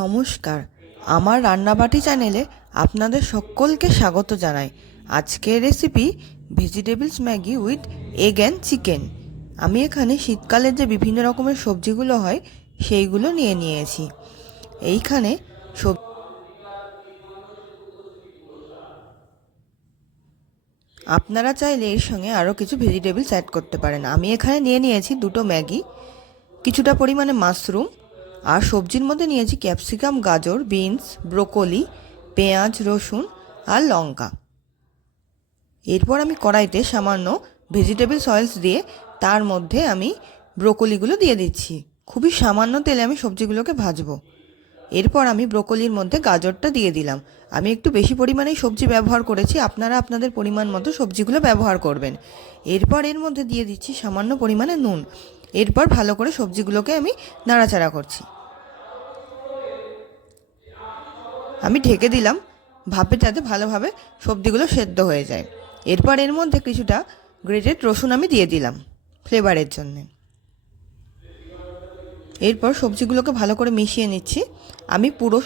নমস্কার, আমার রান্নাবাটি চ্যানেলে আপনাদের সকলকে স্বাগত জানাই। আজকের recipe vegetables Maggi with egg and chicken. আমি এখানে শীতকালের যে বিভিন্ন রকমের সবজিগুলো হয় সেইগুলো নিয়েছি। এইখানে আপনারা চাইলে এর সঙ্গে আরও কিছু ভেজিটেবলস অ্যাড করতে পারেন। আমি এখানে নিয়েছি দুটো ম্যাগি, কিছুটা পরিমাণে মাশরুম, আর সবজির মধ্যে নিয়েছি ক্যাপসিকাম, গাজর, বিনস, ব্রোকলি, পেঁয়াজ, রসুন আর লঙ্কা। এরপর আমি কড়াইতে সামান্য ভেজিটেবলস অয়েলস দিয়ে তার মধ্যে আমি ব্রোকলিগুলো দিয়ে দিচ্ছি। খুবই সামান্য তেলে আমি সবজিগুলোকে ভাজবো। এরপর আমি ব্রোকলির মধ্যে গাজরটা দিয়ে দিলাম। আমি একটু বেশি পরিমাণেই সবজি ব্যবহার করেছি, আপনারা আপনাদের পরিমাণ মতো সবজিগুলো ব্যবহার করবেন। এরপর এর মধ্যে দিয়ে দিচ্ছি সামান্য পরিমাণে নুন। এরপর ভালো করে সবজিগুলোকে আমি নাড়াচাড়া করছি। আমি ঢেকে দিলাম ভাপে, যাতে ভালোভাবে সবজিগুলো সেদ্ধ হয়ে যায়। এরপর এর মধ্যে কিছুটা গ্রেটেড রসুন আমি দিয়ে দিলাম ফ্লেভারের জন্য। এরপর সবজিগুলোকে ভালো করে মিশিয়ে নিচ্ছি। আমি পুরো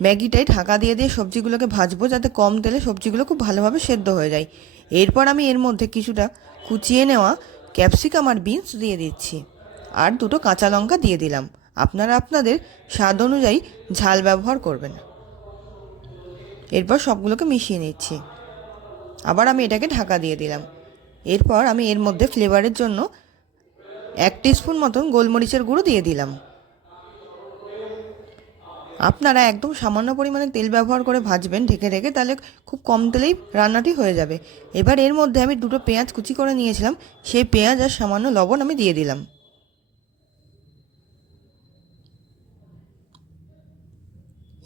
ম্যাগিটাই ঢাকা দিয়ে সবজিগুলোকে ভাজবো, যাতে কম তেলে সবজিগুলো খুব ভালোভাবে সেদ্ধ হয়ে যায়। এরপর আমি এর মধ্যে কিছুটা কুচিয়ে নেওয়া ক্যাপসিকাম আর বিনস দিয়ে দিচ্ছি, আর দুটো কাঁচা লঙ্কা দিয়ে দিলাম। আপনারা আপনাদের স্বাদ অনুযায়ী ঝাল ব্যবহার করবেন। এরপর সবগুলোকে মিশিয়ে নিচ্ছি। আবার আমি এটাকে ঢাকা দিয়ে দিলাম। এরপর আমি এর মধ্যে ফ্লেভারের জন্য 1 টিস্পুন মতন গোলমরিচের গুঁড়ো দিয়ে দিলাম। আপনারা একদম সামান্য পরিমাণে তেল ব্যবহার করে ভাজবেন ঢেকে ঢেকে, তাহলে খুব কম তেলেই রান্নাটি হয়ে যাবে। এবার এর মধ্যে আমি দুটো পেঁয়াজ কুচি করে নিয়েছিলাম, সেই পেঁয়াজ আর সামান্য লবণ আমি দিয়ে দিলাম।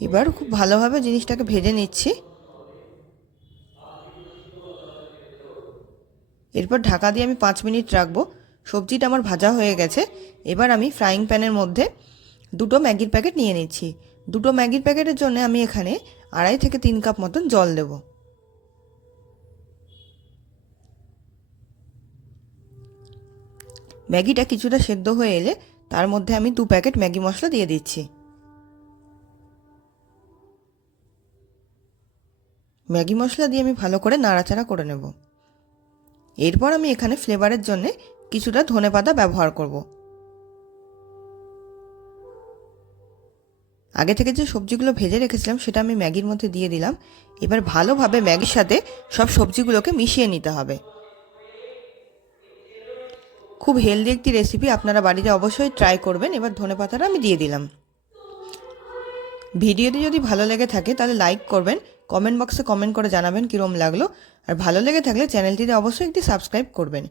এবার খুব ভালোভাবে জিনিসটাকে ভেজে নিচ্ছি। এরপর ঢাকা দিয়ে আমি 5 মিনিট রাখবো। সবজিটা আমার ভাজা হয়ে গেছে। এবার আমি ফ্রাইং প্যানের মধ্যে দুটো ম্যাগির প্যাকেট নিয়ে নিচ্ছি। দুটো ম্যাগির প্যাকেটের জন্য আমি এখানে 2.5 থেকে 3 কাপ মতন জল দেব। ম্যাগিটা কিছুটা সেদ্ধ হয়ে এলে তার মধ্যে আমি 2 প্যাকেট ম্যাগি মশলা দিয়ে দিচ্ছি। ম্যাগি মশলা দিয়ে আমি ভালো করে নাড়াচাড়া করে নেব। এরপর আমি এখানে ফ্লেভারের জন্য কিছুটা ধনেপাতা ব্যবহার করব। আগে থেকে যে সবজিগুলো ভেজে রেখেছিলাম সেটা আমি ম্যাগির মধ্যে দিয়ে দিলাম। এবার ভালোভাবে ম্যাগির সাথে সব সবজিগুলোকে মিশিয়ে নিতে হবে। খুব হেলদি একটি রেসিপি, আপনারা বাড়িতে অবশ্যই ট্রাই করবেন। এবার ধনেপাতাটা আমি দিয়ে দিলাম। ভিডিওটি যদি ভালো লেগে থাকে তাহলে লাইক করবেন, কমেন্ট বক্সে কমেন্ট করে জানাবেন কীরকম লাগলো, আর ভালো লেগে থাকলে চ্যানেলটিতে অবশ্যই একটি সাবস্ক্রাইব করবেন।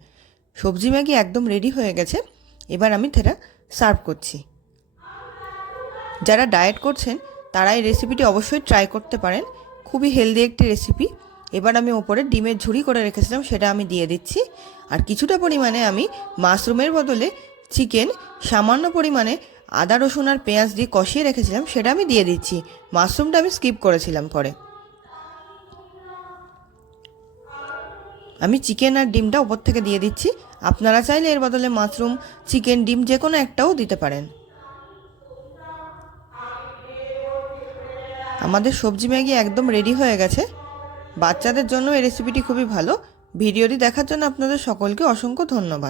সবজি ম্যাগি একদম রেডি হয়ে গেছে। এবার আমি সেটা সার্ভ করছি। যারা ডায়েট করছেন তারা এই রেসিপিটি অবশ্যই ট্রাই করতে পারেন। খুবই হেলদি একটি রেসিপি। এবার আমি ওপরে ডিমের ঝুড়ি করে রেখেছিলাম, সেটা আমি দিয়ে দিচ্ছি। আর কিছুটা পরিমাণে আমি মাশরুমের বদলে চিকেন সামান্য পরিমাণে আদা রসুন আর পেঁয়াজ দিয়ে কষিয়ে রেখেছিলাম, সেটা আমি দিয়ে দিচ্ছি। মাশরুমটা আমি স্কিপ করেছিলাম পরে। আমি চিকেন আর ডিমটা উপর থেকে দিয়ে দিচ্ছি। আপনারা চাইলে এর বদলে মাশরুম, চিকেন, ডিম যে কোনো একটাও দিতে পারেন। আমাদের সবজি ম্যাগি একদম রেডি হয়ে গেছে। বাচ্চাদের জন্য এই রেসিপিটি খুবই ভালো। ভিডিওটি দেখার জন্য আপনাদের সকলকে অসংখ্য ধন্যবাদ।